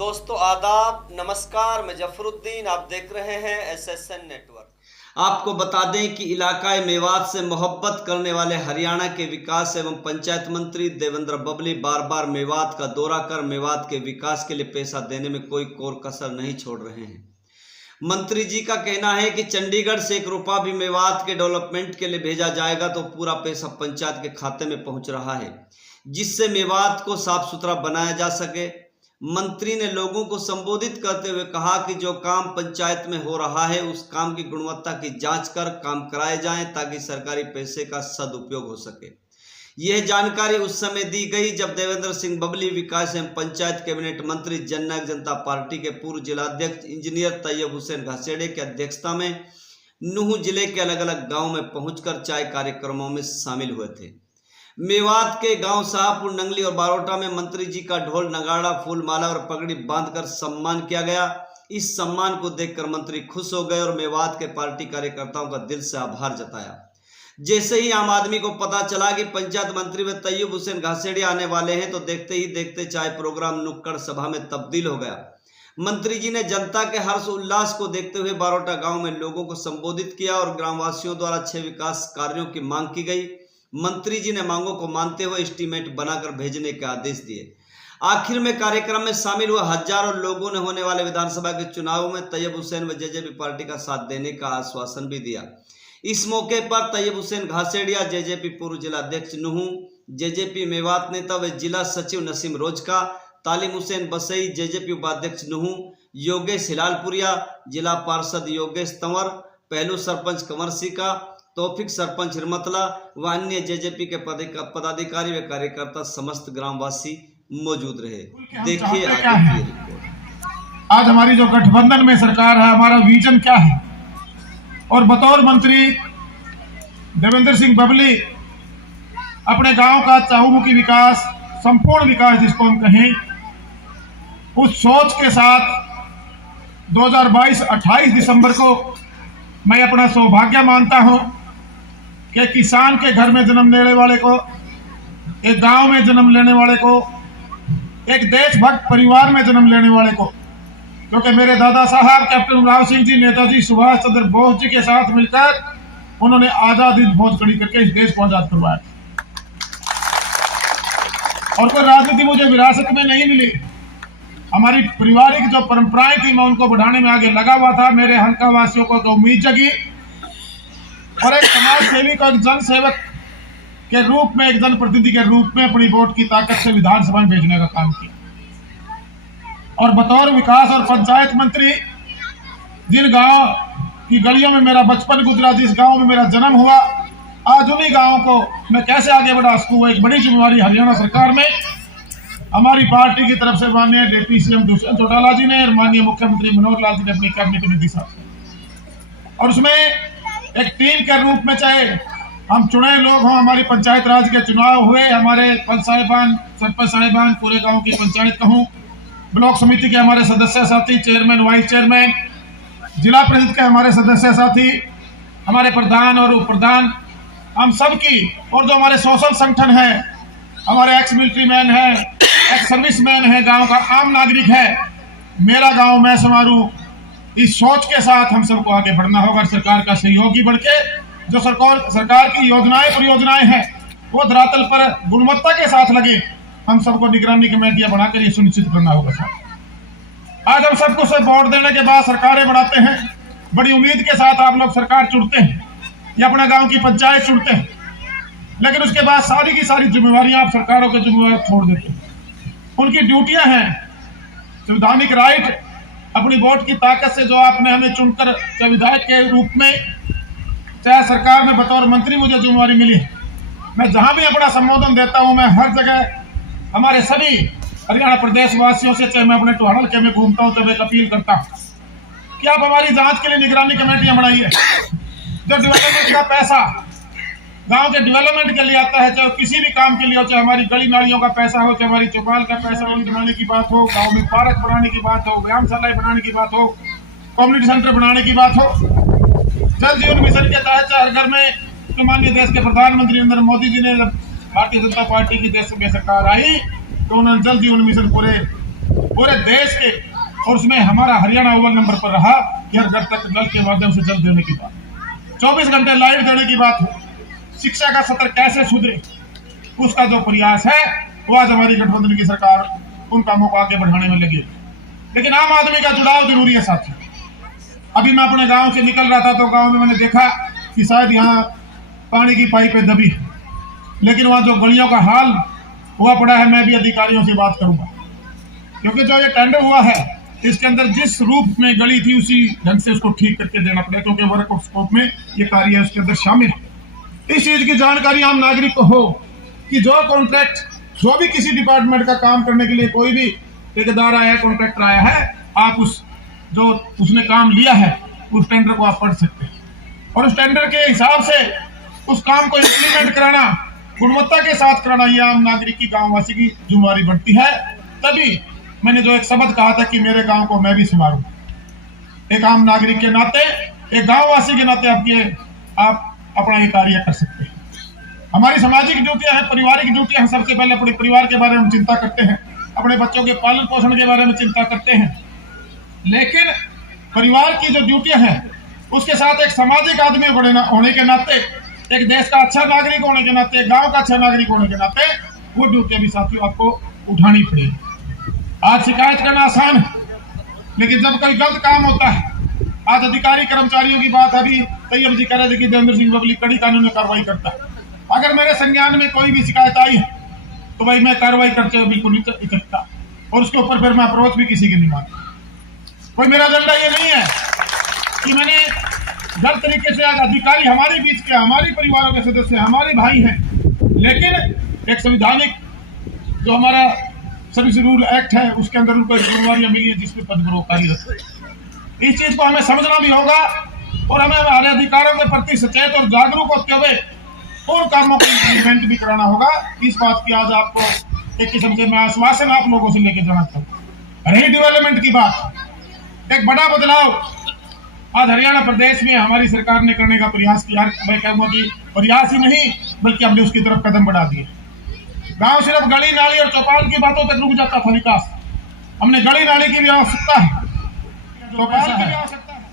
दोस्तों आदाब, नमस्कार। मैं जफरुद्दीन, आप देख रहे हैं एसएसएन नेटवर्क। आपको बता दें कि इलाकाए मेवात से मोहब्बत करने वाले हरियाणा के विकास एवं पंचायत मंत्री देवेंद्र बबली बार बार मेवात का दौरा कर मेवात के विकास के लिए पैसा देने में कोई कोर कसर नहीं छोड़ रहे हैं। मंत्री जी का कहना है कि चंडीगढ़ से 1 रुपया भी मेवात के डेवलपमेंट के लिए भेजा जाएगा तो पूरा पैसा पंचायत के खाते में पहुंच रहा है, जिससे मेवात को साफ सुथरा बनाया जा सके। मंत्री ने लोगों को संबोधित करते हुए कहा कि जो काम पंचायत में हो रहा है उस काम की गुणवत्ता की जांच कर काम कराए जाएं ताकि सरकारी पैसे का सदुपयोग हो सके। यह जानकारी उस समय दी गई जब देवेंद्र सिंह बबली विकास एवं पंचायत कैबिनेट मंत्री जननायक जनता पार्टी के पूर्व जिलाध्यक्ष इंजीनियर तैयब हुसैन घासेड़े की अध्यक्षता में नूंह जिले के अलग अलग गाँव में पहुंचकर चाय कार्यक्रमों में शामिल हुए थे। मेवात के गांव शाहपुर, नंगली और बारोटा में मंत्री जी का ढोल नगाड़ा, फूल माला और पगड़ी बांधकर सम्मान किया गया। इस सम्मान को देखकर मंत्री खुश हो गए और मेवात के पार्टी कार्यकर्ताओं का दिल से आभार जताया। जैसे ही आम आदमी को पता चला कि पंचायत मंत्री व तैयब हुसैन घासेड़िया आने वाले हैं तो देखते ही देखते चाय प्रोग्राम नुक्कड़ सभा में तब्दील हो गया। मंत्री जी ने जनता के हर्ष उल्लास को देखते हुए बारोटा गाँव में लोगों को संबोधित किया और ग्रामवासियों द्वारा 6 विकास कार्यों की मांग की गई। मंत्री जी ने मांगों को मानते हुए एस्टीमेट बनाकर भेजने के आदेश दिए। आखिर में कार्यक्रम में शामिल हुए हजारों लोगों ने होने वाले विधानसभा के चुनाव में तैयब हुसैन व जेजेपी पार्टी का साथ देने का आश्वासन भी दिया। इस मौके पर तैयब हुसैन घासेड़िया, जेजेपी पूर्व जिलाध्यक्ष नूंह, जेजेपी मेवात नेता व जिला सचिव नसीम रोजका, तालिम हुसैन बसई, जेजेपी उपाध्यक्ष नूंह, योगेश हिलालपुरिया, जिला पार्षद योगेश तंवर, पहलू सरपंच कंवर सिका, तौफिक सरपंच हिरमतला व अन्य जेजेपी के पदाधिकारी व कार्यकर्ता समस्त ग्रामवासी मौजूद रहे। देखिए आगे की रिपोर्ट। आज हमारी जो गठबंधन में सरकार है, हमारा विजन क्या है और बतौर मंत्री देवेंद्र सिंह बबली अपने गांव का चहुमुखी विकास, संपूर्ण विकास जिसको हम कहें, उस सोच के साथ 2022-28 दिसंबर को मैं अपना सौभाग्य मानता हूं कि किसान के घर में जन्म लेने वाले को, एक गांव में जन्म लेने वाले को, एक देशभक्त परिवार में जन्म लेने वाले को, क्योंकि मेरे दादा साहब कैप्टन अमराव सिंह जी, नेताजी सुभाष चंद्र बोस जी के साथ मिलकर उन्होंने आजादी फौज खड़ी करके इस देश को आजाद करवाया और कोई राजनीति मुझे विरासत में नहीं मिली। हमारी पारिवारिक जो परंपराएं थी मैं उनको बढ़ाने में आगे लगा हुआ था। मेरे हल्का वासियों को तो उम्मीद जगी और एक समाज सेवी को, एक जन सेवक के रूप में, एक जनप्रतिनिधि के रूप में अपनी वोट की ताकत से विधानसभा में भेजने का काम किया। और बतौर विकास और पंचायत मंत्री जिन गांव की गलियों में मेरा बचपन गुजरा, जिस गांव में मेरा जन्म हुआ, आज उन्हीं गांवों को मैं कैसे आगे बढ़ा सकूं, एक बड़ी जिम्मेवारी हरियाणा सरकार में हमारी पार्टी की तरफ से माननीय डिप्टी सीएम दुष्यंत चौटाला जी ने और माननीय मुख्यमंत्री मनोहर लाल जी ने अपनी कैबिनेट में दिशा और उसमें एक टीम के रूप में, चाहे हम चुने लोग हों, हमारी पंचायत राज के चुनाव हुए, हमारे पंच साहिबान, सरपंच साहिबान, पूरे गांव की पंचायत कहूं, ब्लॉक समिति के हमारे सदस्य साथी, चेयरमैन, वाइस चेयरमैन, जिला परिषद के हमारे सदस्य साथी, हमारे प्रधान और उप प्रधान, हम सब की, और जो हमारे सोशल संगठन है, हमारे एक्स मिलिट्री मैन है, एक्स सर्विस मैन है, गांव का आम नागरिक है, मेरा गांव मैं संवारूं, इस सोच के साथ हम सबको आगे बढ़ना होगा। सरकार का सहयोगी बढ़ के जो सरकार की योजनाएं, परियोजनाएं हैं, वो धरातल पर गुणवत्ता के साथ लगे। हम सबको निगरानी कमेटियां बनाकर ये सुनिश्चित करना होगा। साहब, आज हम सबको से वोट देने के बाद सरकारें बनाते हैं, बड़ी उम्मीद के साथ आप लोग सरकार चुनते हैं या अपना गाँव की पंचायत चुनते हैं, लेकिन उसके बाद सारी की सारी जिम्मेवारियां आप सरकारों के जिम्मेवार छोड़ देते हैं। उनकी ड्यूटियां हैं, संवैधानिक राइट, अपनी वोट की ताकत से जो आपने हमें चुनकर, चाहे विधायक के रूप में, चाहे सरकार में बतौर मंत्री मुझे जिम्मेवारी मिली, मैं जहां भी अपना संबोधन देता हूं, मैं हर जगह हमारे सभी हरियाणा प्रदेश वासियों से, चाहे मैं अपने टोहाड़ हल्के में घूमता हूं, तब एक अपील करता हूं कि आप हमारी जांच के लिए निगरानी कमेटियां बनाइए। जो डेवलपमेंट का पैसा गांव के डेवलपमेंट के लिए आता है, चाहे किसी भी काम के लिए हो, चाहे हमारी गली नालियों का पैसा हो, चाहे हमारी चौपाल का पैसा बनाने की बात हो, गांव में पार्क बनाने की बात हो, व्यायामशाला बनाने की बात हो, कम्युनिटी सेंटर बनाने की बात हो, जल जीवन मिशन के तहत चाहे घर में, तो माननीय देश के प्रधानमंत्री नरेंद्र मोदी जी ने, भारतीय जनता पार्टी की देश में सरकार आई तो उन्होंने जल जीवन मिशन पूरे पूरे देश के, और उसमें हमारा हरियाणा अव्वल नंबर पर रहा कि हर घर तक नल के माध्यम से जल देने की बात, 24 घंटे लाइट देने की बात हो, शिक्षा का स्तर कैसे सुधरे, उसका जो प्रयास है वो आज हमारी गठबंधन की सरकार उन कामों को आगे बढ़ाने में लगी। लेकिन आम आदमी का जुड़ाव जरूरी है साथी। अभी मैं अपने गांव से निकल रहा था तो गांव में मैंने देखा कि शायद यहाँ पानी की पाइपें दबी है, लेकिन वहां जो गलियों का हाल हुआ पड़ा है, मैं भी अधिकारियों से बात करूंगा, क्योंकि जो ये टेंडर हुआ है इसके अंदर जिस रूप में गली थी उसी ढंग से उसको ठीक करके देना पड़ेगा, क्योंकि वर्क स्कोप में ये कार्य उसके अंदर शामिल है। इस चीज की जानकारी आम नागरिक को हो कि जो कॉन्ट्रैक्ट, जो भी किसी डिपार्टमेंट का काम करने के लिए कोई भी ठेकेदार आया है, कॉन्ट्रैक्टर आया है, आप उस जो उसने काम लिया है उस टेंडर को आप पढ़ सकते हैं और उस टेंडर के हिसाब से उस काम को इम्प्लीमेंट कराना, गुणवत्ता के साथ कराना, ये आम नागरिक की, गांववासी की जिम्मेवारी बढ़ती है। तभी मैंने जो एक शब्द कहा था कि मेरे गांव को मैं भी संवारूं, एक आम नागरिक के नाते, एक गांववासी के नाते आप अपना ये कार्य कर सकते हैं। हमारी सामाजिक ड्यूटियां हैं, पारिवारिक ड्यूटियां हैं। सबसे पहले अपने परिवार के बारे में चिंता करते हैं, अपने बच्चों के पालन पोषण के बारे में चिंता करते हैं, लेकिन परिवार की जो ड्यूटियां हैं उसके साथ एक सामाजिक आदमी होने के नाते, एक देश का अच्छा नागरिक होने के नाते, गांव का अच्छा नागरिक होने के नाते वो ड्यूटियां भी साथियों आपको उठानी पड़ेगी। आज शिकायत करना आसान है, लेकिन जब कोई गलत काम होता है, आज अधिकारी कर्मचारियों की बात अभी तैयब जी कह रहे थे कि देवेंद्र सिंह बबली कड़ी कानूनी कार्रवाई करता है। अगर मेरे संज्ञान में कोई भी शिकायत आई है तो भाई मैं कार्रवाई करते हुए बिल्कुल नहीं इकट्ठा, और उसके ऊपर फिर मैं अप्रोच भी किसी की नहीं मानता। कोई मेरा एजेंडा ये नहीं है कि मैंने गलत तरीके से, आज अधिकारी हमारे बीच के, हमारे परिवारों के सदस्य, हमारे भाई हैं, लेकिन एक संवैधानिक जो हमारा सर्विस रूल एक्ट है उसके अंदर उनको जिम्मेवारियां मिली है जिसमें पद पर वो कार्यरत है। इस चीज को हमें समझना भी होगा और हमें हमारे अधिकारों के प्रति सचेत और जागरूक होते हुए और कामों को इम्प्लीमेंट भी कराना होगा। इस बात की आज आपको एक किस्म से मैं आश्वासन आप लोगों से लेके जाना चाहता हूँ। रही डेवलपमेंट की बात, एक बड़ा बदलाव आज हरियाणा प्रदेश में हमारी सरकार ने करने का प्रयास किया। मैं कहूँगा कि प्रयास ही नहीं बल्कि हमने उसकी तरफ कदम बढ़ा दिए। गांव सिर्फ गली नाली और चौपाल की बातों तक रुक जाता था विकास, हमने गली नाली की भी आवश्यकता है, जो पैसा है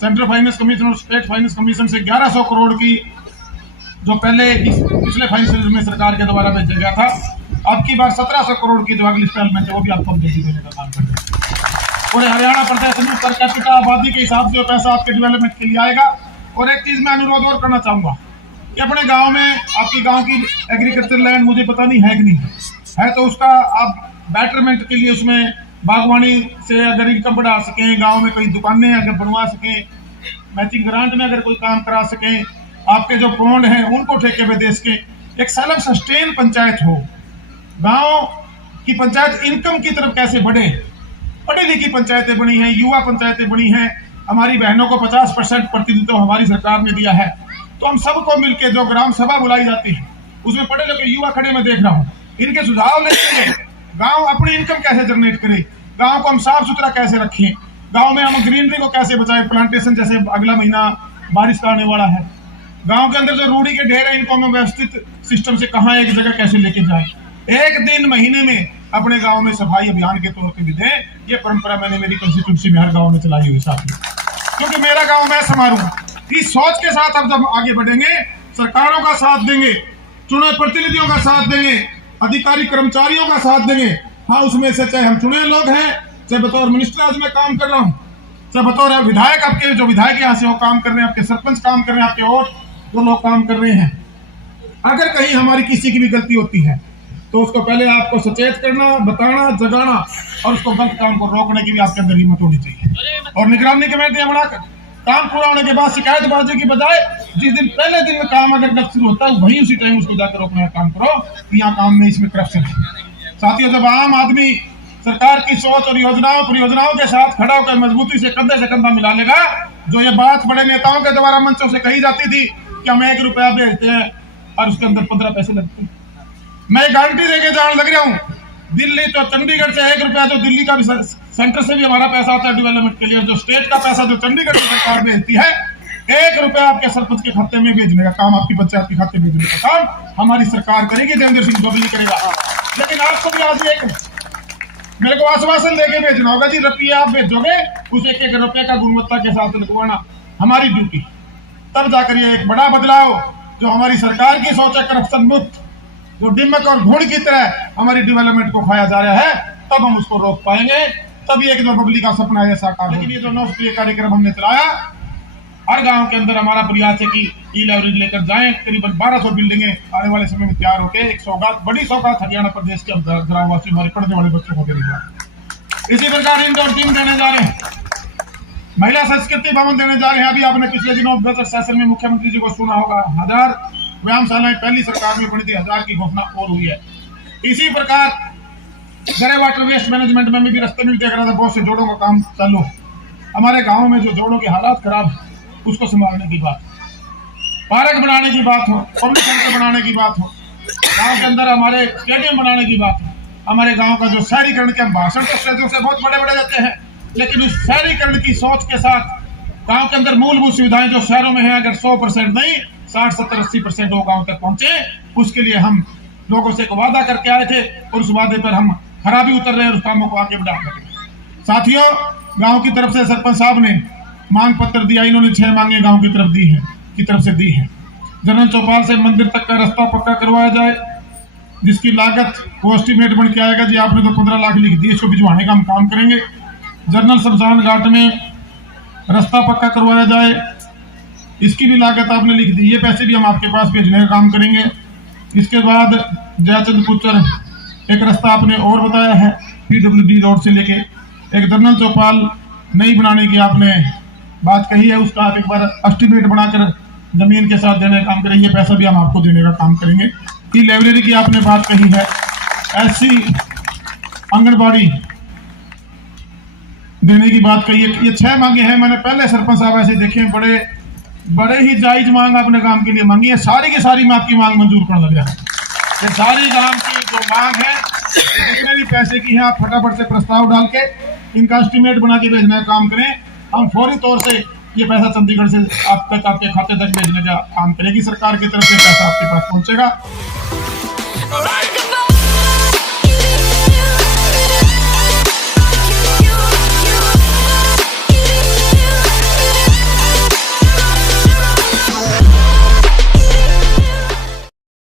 सेंट्रल फाइनेंस कमीशन और स्टेट फाइनेंस कमीशन से 1100 करोड़ की जो पहले पिछले फाइनेंस में सरकार के द्वारा भेजा गया था, अब की बार 1700 करोड़ की जो अगली इंस्टॉलमेंट है वो भी आपको जल्दी देने का काम कर रहे हैं। पूरे हरियाणा प्रदेश में पर कैपिटा आबादी के हिसाब से पैसा आपके डेवलपमेंट के लिए आएगा। और एक चीज मैं अनुरोध और करना चाहूंगा कि अपने गांव में, आपकी गांव की एग्रीकल्चर लैंड मुझे पता नहीं है कि नहीं है, तो उसका आप बेटरमेंट के लिए उसमें बागवानी से अगर इनकम बढ़ा सकें, गांव में कोई दुकानें अगर बनवा सकें, मैचिंग ग्रांट में अगर कोई काम करा सकें, आपके जो पौंड हैं उनको ठेके पे दे सके, एक सेल्फ सस्टेन पंचायत हो, गांव की पंचायत इनकम की तरफ कैसे बढ़े। पढ़ी लिखी पंचायतें बनी हैं, युवा पंचायतें बनी हैं, हमारी बहनों को 50% प्रतिनिधित्व हमारी सरकार ने दिया है। तो हम सबको मिलकर जो ग्राम सभा बुलाई जाती है उसमें पढ़े लिखे युवा खड़े मैं देख रहा हूँ, इनके सुझाव लेते हुए गांव अपनी इनकम कैसे जनरेट करे, गांव को हम साफ सुथरा कैसे रखें, गांव में हम ग्रीनरी को कैसे बचाएं, प्लांटेशन जैसे अगला महीना बारिश का आने वाला है, गांव के अंदर जो रूढ़ी के ढेर है इनको हम व्यवस्थित सिस्टम से कहाँ एक जगह कैसे लेके जाएं। एक दिन महीने में अपने गांव में सफाई अभियान के तौर पे भी दें। ये परंपरा मैंने मेरी कंस्टिट्यूंसी में हर गांव में चलाई हुई साथी, क्योंकि मेरा गांव मैं संभालूं। इस सोच के साथ अब जब आगे बढ़ेंगे, सरकारों का साथ देंगे, चुने प्रतिनिधियों का साथ देंगे, अधिकारी कर्मचारियों का साथ देंगे। हाँ, उसमें से चाहे हम चुने लोग हैं, चाहे बतौर मिनिस्टर आज मैं काम कर रहा हूँ, चाहे बतौर विधायक आपके जो विधायक यहाँ से वो काम कर रहे हैं, आपके सरपंच काम कर रहे हैं, आपके और जो लोग काम कर रहे हैं, अगर कहीं हमारी किसी की भी गलती होती है तो उसको पहले आपको सचेत करना, बताना, जगाना और उसको गलत काम को रोकने की भी आपके अंदर हिम्मत होनी चाहिए। और निगरानी कमेटियां बनाकर काम पूरा होने के बाद शिकायतबाजी की बजाय जिस दिन पहले दिन में काम अगर गलत शुरू होता है वहीं उसी टाइम उसको जाकर रोकने का काम करो कि यहाँ काम में इसमें करप्शन है। साथियों, जब आम आदमी सरकार की सोच और परियोजनाओं के साथ खड़ा होकर मजबूती से कंधे से कंधा मिला लेगा, जो ये बात बड़े नेताओं के द्वारा मंचों से कही जाती थी कि हम 1 रुपया भेजते हैं और उसके अंदर 15 पैसे लगते हैं, मैं गारंटी देके जान लग रहा हूँ, दिल्ली तो चंडीगढ़ से 1 रुपया जो दिल्ली का भी सेंटर से भी हमारा पैसा आता है डेवलपमेंट के लिए, जो स्टेट का पैसा जो चंडीगढ़ की सरकार भेजती है, 1 रुपया आपके सरपंच के खाते में भेजने का काम, आपकी पंचायत के खाते में भेजने का काम हमारी सरकार करेगी, देवेंद्र सिंह बबली करेगा। लेकिन आपको भी आज एक मेरे को आश्वासन देके भेजना होगा जी, रुपया आप भेजोगे, उस एक एक रुपये का गुणवत्ता के साथ लगवाना हमारी ड्यूटी। तब जाकर ये एक बड़ा बदलाव जो हमारी सरकार की सोच है, करप्शन मुक्त, जो दिमक और घुड़ की तरह हमारी डेवलपमेंट को खाया जा रहा है, तब हम उसको रोक पाएंगे। तभी एक जो पब्लिक का सपना है साकार। लेकिन ये जो 9 कार्यक्रम हमने चलाया, हर गांव के अंदर हमारा प्रयास है कि ई लाइब्रेरी लेकर जाएं। करीबन 1200 बिल्डिंगें आने वाले समय में तैयार होकर एक सौगात, बड़ी सौगात हरियाणा प्रदेश के ग्रामवासी हमारे पढ़ने वाले बच्चों को देने जा रहे। इसी प्रकार इंडोर टीम देने जा रहे हैं, महिला संस्कृति भवन देने जा रहे हैं। अभी आपने पिछले दिनों बजट सेशन में मुख्यमंत्री जी को सुना होगा, 1000 व्यायामशालाएं पहली सरकार में बनी थी, 1000 की घोषणा और हुई है। इसी प्रकार ग्रे वाटर वेस्ट मैनेजमेंट में भी रास्ते में देख रहा था, बहुत से जोड़ों का काम चालू। हमारे गाँव में जो जोड़ों के हालात खराब है, उसको संभालने की बात, पार्क बनाने की बात हो, पब्लिक सेंटर बनाने की बात हो, गांव के अंदर हमारे स्टेडियम बनाने की बात हो, हमारे गांव का जो शहरीकरण के भाषण तो स्टेजों से बहुत बड़े बड़े देते हैं, लेकिन उस शहरीकरण की सोच के साथ गांव के अंदर मूलभूत सुविधाएं जो शहरों में है, अगर 100% नहीं 60, 70, 80% वो गाँव तक पहुंचे, उसके लिए हम लोगों से एक वादा करके आए थे और उस वादे पर हम खराबी उतर रहे हैं और उस कामों को आगे बढ़ा रहे हैं। साथियों, गाँव की तरफ से सरपंच साहब ने मांग पत्र दिया, इन्होंने 6 मांगे गांव की तरफ से दी है। जनरल चौपाल से मंदिर तक का रास्ता पक्का करवाया जाए, जिसकी लागत वो एस्टीमेट बन के आएगा जी। आपने तो 15 लाख लिख दिए, इसको भिजवाने का हम काम करेंगे। जनरल शमशान घाट में रास्ता पक्का करवाया जाए, इसकी भी लागत आपने लिख दी, ये पैसे भी हम आपके पास भेजने का काम करेंगे। इसके बाद जयचंद पुत्र एक रास्ता आपने और बताया है, PWD रोड से लेके एक जनरल चौपाल नई बनाने की आपने बात कही है, उसका आप एक बार एस्टीमेट बनाकर जमीन के साथ देने का काम करेंगे, पैसा भी हम आपको देने का काम करेंगे। ई लाइब्रेरी की आपने बात कही है, ऐसी आंगनबाड़ी देने की बात कही है। ये 6 मांगे हैं, मैंने पहले सरपंच साहब ऐसे देखे हैं, बड़े ही जायज मांग आपने काम के लिए मांगी है। सारी की सारी मैं आपकी मांग मंजूर करने लग रहा है। ये सारी गांव की जो मांग है, जितने भी पैसे की है, आप फटाफट से प्रस्ताव डाल के इनका एस्टीमेट बना के भेजने का काम करें। हम फौरी तौर से ये पैसा चंडीगढ़ से आप तक, आपके खाते तक भेजने का काम करेगी। सरकार की तरफ से पैसा आपके पास पहुंचेगा।